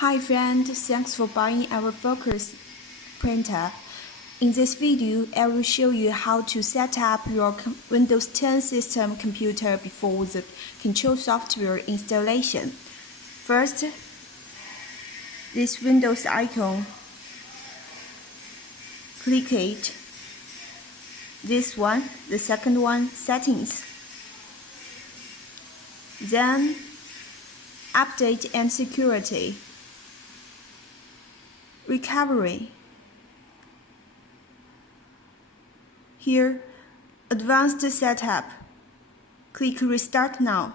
Hi friend, thanks for buying our Focus printer. In this video, I will show you how to set up your Windows 10 system computer before the control software installation. First, this Windows icon, click it. This one, the second one, Settings. Then, Update and Security. Recovery. Here, Advanced Setup. Click Restart Now.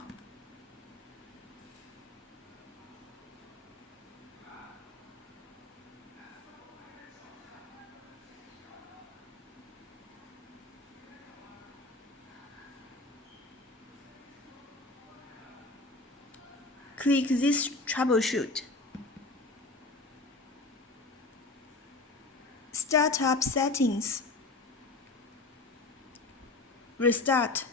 Click this Troubleshoot. Startup Settings. Restart.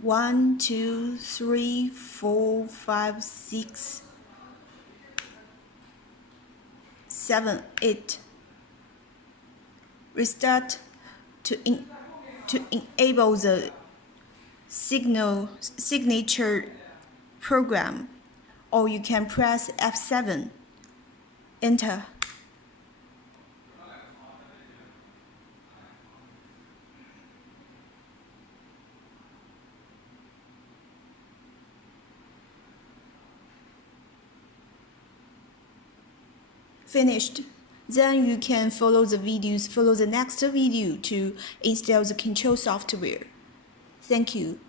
One, two, three, 4, 5, 6, 7, 8. Restart to enable the signature program, or you can press F7. Enter. Finished. Then you can follow the next video to install the control software. Thank you.